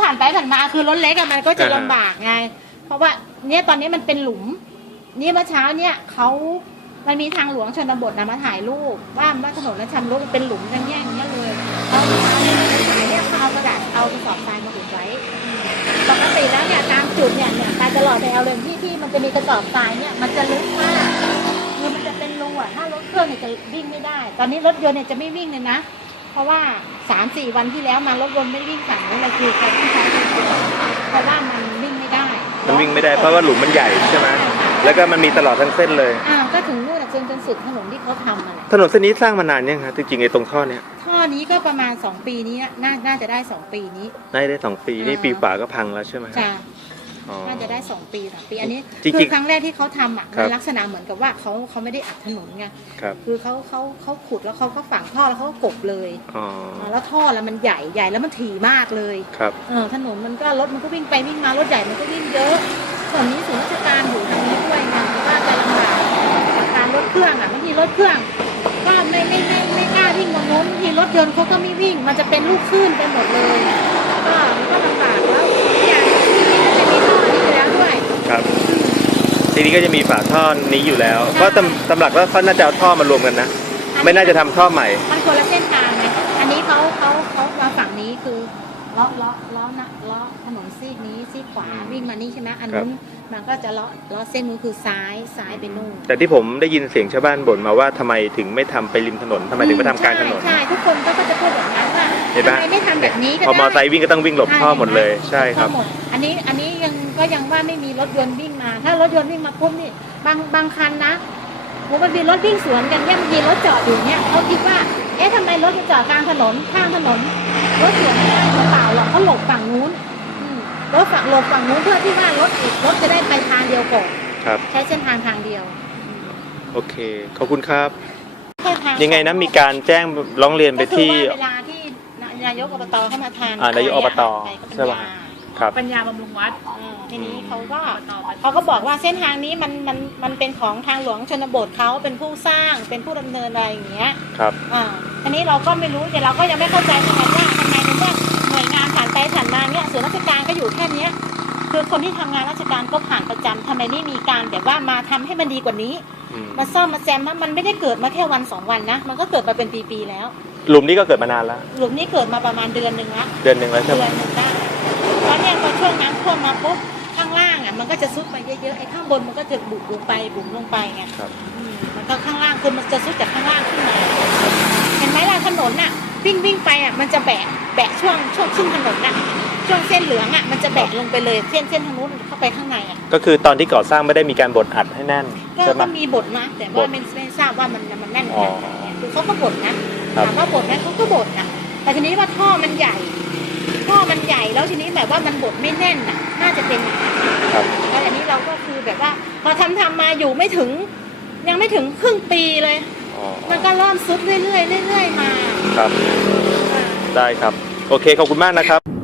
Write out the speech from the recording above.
ผ่านไปผ่านมาคือรถเล็กอะมันก็จะอ่า ลำบากไง เพราะว่าเนี่ยตอนนี้มันเป็นหลุม นี่เมื่อเช้าเนี่ยเขามันมีทางหลวงชนบทนะมาถ่ายรูปว่าว่าถนนนั้นชำรุดมันเป็นหลุมอย่างเงี้ยอย่างเงี้ยเลยแล้วเมื่อเช้าเนี่ยถ่ายเนี่ยเขาเอากระดาษเอากระสอบทรายมาอุดไว้ปกติแล้วเนี่ยตามจุดเนี่ยเนี่ยตาจะหลอดไปเอาเลยที่ที่มันจะมีกระสอบทรายเนี่ยมันจะลึกมากคือมันจะเป็นรูอะถ้ารถเครื่องเนี่ยจะวิ่งไม่ได้ ตอนนี้รถยนต์เนี่ยจะไม่วิ่งเลยนะ เพราะว่าสามสี่วันที่แล้วมารถยนต์ไม่วิ่งฝั่งนู้นเลยคือการที่ใช้เพราะว่ามันวิ่งไม่ได้มันวิ่งไม่ได้เพราะว่าหลุมมันใหญ่ใช่ไหมแล้วก็มันมีตลอดทั้งเส้นเลยอ่าก็ถึงนู่นอะจนจนสุดถนนที่เขาทำมาแหละถนนเส้นนี้สร้างมานานยังครับจริงๆไอ้ตรงท่อเนี้ยท่อนี้ก็ประมาณ2ปีนี้นะน่าน่าจะได้2ปีนี้ได้ได้สองปีนี่อ่าปีฝาก็พังแล้วใช่ไหมครับจะอ๋อ น่าจะได้2ปีสามปีอันนี้จริงๆคือครั้งแรกที่เขาทำอะครับมันลักษณะเหมือนกับว่าเขาเขาไม่ได้อัดถนนไงครับ คือเขาเขาเขาขุดแล้วเขาก็ฝังท่อแล้วเขาก็กบเลยอ๋ออ่าแล้วท่อแล้วมันใหญ่ใหญ่แล้วมันถี่มากเลยครับ เออถนนมันก็รถมันก็วิ่งไปวิ่งมารถใหญ่มันก็วิ่งเยอะส่วนนี้ศูนย์ราชการอยู่ทางนี้ด้วยไงว่าจะลำบากกับการรถเครื่องอะบางทีรถเครื่องก็ไม่ไม่ไม่ไม่กล้าวิ่งตรงโน้นบางทีรถยนต์เขาก็ไม่วิ่ง มันจะเป็นลูกคลื่นไปหมดเลยก็มันก็ลำบากแล้วอย่างที่นี่ก็จะมีท่อนี้อยู่แล้วด้วย ครับ ทีนี้ก็จะมีฝาท่อนี้อยู่แล้วเพราะตำตำหลักแล้วเขาน่าจะเอาท่อมารวมกันนะ ไม่น่าจะทำท่อใหม่ มันคนละเส้นทางไงอันนี้เขาเขาเขามาฝั่งนี้คือเลาะเลาะเลาะนะเลาะถนนซีกนี้ซีกขวาวิ่งมานี่ใช่ไหมอันนู้นมันก็จะเลาะเลาะเส้นนู้นคือซ้ายซ้ายไปนู่นแต่ที่ผมได้ยินเสียงชาวบ้านบ่นมาว่าทำไมถึงไม่ทำไปริมถนนทำไมถึงไม่ทำกลารถนน ใช่ใช่ทุกคนก็จะพูดแบบนั้นว่าเห็นทำปะไมไม่ทำแบบนี้ก็พอมอได้ไซค์วิ่งก็ต้องวิ่งหลบท่อหมดเลย ใช่ครับ หมดอันนี้อันนี้ยัง ก็ยังว่าไม่มีรถยนต์วิ่งมา ถ้ารถยนต์วิ่งมาปุ๊บนี่บางบางคันนะโหมันมีรถวิ่งสวนกันเนี่ยมันมีรถจอดอยู่เนี่ยเขาคิดว่า เอ๊ะทำไมรถมาจอดกลางถนนข้างถนน รถสวนไม่ได้หรือเปล่าหรอกเขาหลบฝั่งนู้นอืมรถฝั่งหลบฝั่งนู้นเพื่อที่ว่ารถอีกรถจะได้ไปทางเดียวก่อนครับใช้เส้นทางทางเดียว โอเค ขอบคุณครับแค่ทางยังไงนะมีการแจ้งร้องเรียนไปก็คือที่ว่าเวลาที่นายกอบตเข้ามาทานอ่านายกอบตไปก็เป็นใช่ปะยา ครับ ปัญญาบำรุงวัดอ่าทีนี้เขาก็เขาก็บอกว่าเส้นทางนี้มันมันมันเป็นของทางหลวงชนบทเขาเป็นผู้สร้างเป็นผู้ดำเนินอะไรอย่างเงี้ย ครับ อ่าทีนี้เราก็ไม่รู้แต่เราก็ยังไม่เข้าใจเหมือนกันว่าทำไมในเมื่อหน่วยงานผ่านไปผ่านมาเนี่ยส่วนราชการก็อยู่แค่เนี้ยคือคนที่ทำงานราชการก็ผ่านประจำทำไมไม่มีการแบบว่ามาทำให้มันดีกว่านี้ อืมมาซ่อมมาแซมว่ามันไม่ได้เกิดมาแค่วันสองวันนะ มันก็เกิดมาเป็นปีๆแล้ว หลุมนี้ก็เกิดมานานแล้ว หลุมนี้เกิดมาประมาณเดือนหนึ่งละเดือนหนึ่งแล้วใช่เดืไหมอนหนึ่งได้ เพราะเนี่ยพอช่วงน้ำท่วมมาปุ๊บข้างล่างอะมันก็จะซุดไปเยอะๆไอ้ข้างบนมันก็จะบุกลงไปบุ๋มลงไปไงครับอืมมันก็ข้างล่างคือมันจะซุดจากข้างล่างขึ้นมา เห็นไหมล่ะถนนน่ะวิ่งวิ่งไปอะมันจะแบะแบะช่วงช่วงครึ่งถนนน่ะช่วงเส้นเหลืองอะมันจะแบะลงไปเลยเส้นเส้นทางนู้นเข้าไปข้างในอะก็คือตอนที่ก่อสร้างไม่ได้มีการบดอัดให้แน่นก็ใช่ไหม ก็มีบทนะแต่บว่าทไม่ไม่ทราบว่ามันมันแน่นขอ๋อนาดไหนคือเขาก็บ่นนะครับ ถามว่าบ่นไหมเขาก็บ่นนะแต่ทีนี้ว่าท่อมันใหญ่ ท่อมันใหญ่แล้วทีนี้แบบว่ามันบดไม่แน่นน่ะ น่าจะเป็นอย่างนั้นครับ แล้วอันนี้เราก็คือแบบว่า พอทำทำมาอยู่ไม่ถึง ยังไม่ถึงครึ่งปีเลย อ๋อมันก็เริ่มซุดเรื่อยๆเรื่อยๆมาครับอ่าได้ครับ โอเคขอบคุณมากนะครับ